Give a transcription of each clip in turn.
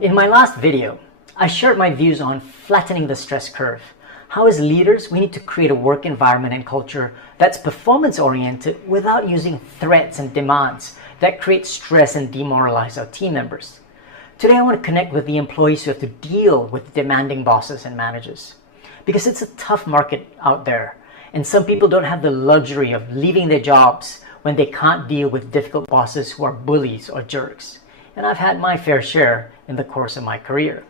In my last video, I shared my views on flattening the stress curve. How as leaders, we need to create a work environment and culture that's performance-oriented without using threats and demands that create stress and demoralize our team members. Today, I want to connect with the employees who have to deal with demanding bosses and managers. Because it's a tough market out there, and some people don't have the luxury of leaving their jobs when they can't deal with difficult bosses who are bullies or jerks. And I've had my fair share in the course of my career.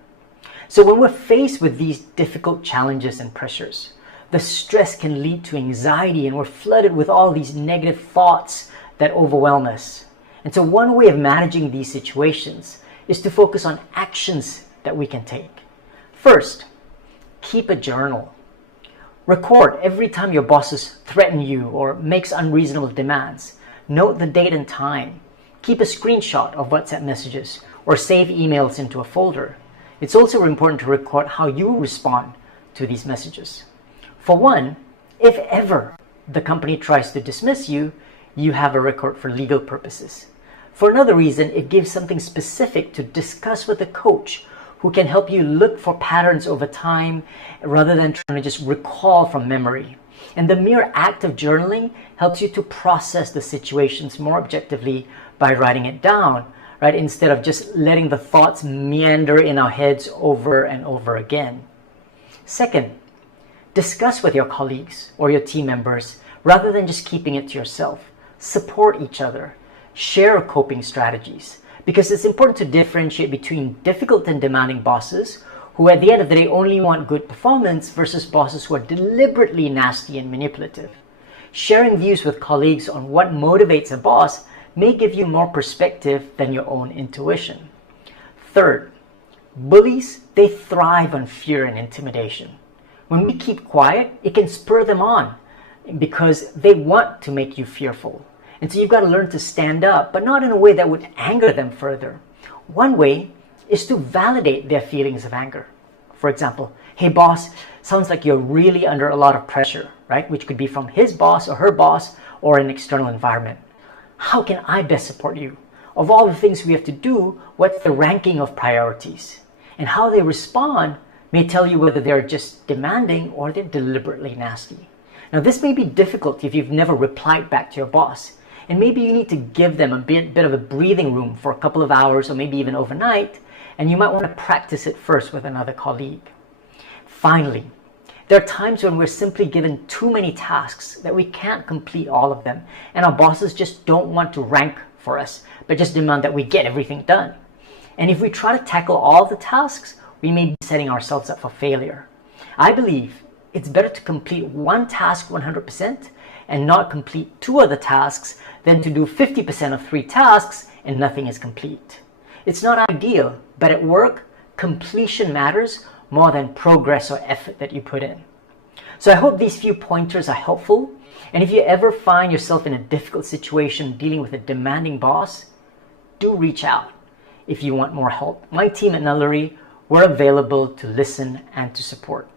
So when we're faced with these difficult challenges and pressures, the stress can lead to anxiety and we're flooded with all these negative thoughts that overwhelm us. And so one way of managing these situations is to focus on actions that we can take. First, keep a journal. Record every time your bosses threaten you or makes unreasonable demands. Note the date and time. Keep a screenshot of WhatsApp messages or save emails into a folder. It's also important to record how you respond to these messages. For one, if ever the company tries to dismiss you, you have a record for legal purposes. For another reason, it gives something specific to discuss with a coach who can help you look for patterns over time rather than trying to just recall from memory. And the mere act of journaling helps you to process the situations more objectively by writing it down, right? Instead of just letting the thoughts meander in our heads over and over again. Second, discuss with your colleagues or your team members rather than just keeping it to yourself. Support each other. Share coping strategies. Because it's important to differentiate between difficult and demanding bosses who at the end of the day only want good performance versus bosses who are deliberately nasty and manipulative. Sharing views with colleagues on what motivates a boss may give you more perspective than your own intuition. Third, bullies, they thrive on fear and intimidation. When we keep quiet, it can spur them on because they want to make you fearful. And so you've got to learn to stand up, but not in a way that would anger them further. One way is to validate their feelings of anger. For example, hey boss, sounds like you're really under a lot of pressure, right? Which could be from his boss or her boss or an external environment. How can I best support you? Of all the things we have to do, what's the ranking of priorities? And how they respond may tell you whether they're just demanding or they're deliberately nasty. Now this may be difficult if you've never replied back to your boss. And maybe you need to give them a bit of a breathing room for a couple of hours or maybe even overnight, and you might want to practice it first with another colleague. Finally, there are times when we're simply given too many tasks that we can't complete all of them, and our bosses just don't want to rank for us, but just demand that we get everything done. And if we try to tackle all the tasks, we may be setting ourselves up for failure. I believe it's better to complete one task 100% and not complete two other tasks than to do 50% of three tasks and nothing is complete. It's not ideal, but at work, completion matters more than progress or effort that you put in. So I hope these few pointers are helpful. And if you ever find yourself in a difficult situation dealing with a demanding boss, do reach out if you want more help. My team at Nullery, we're available to listen and to support.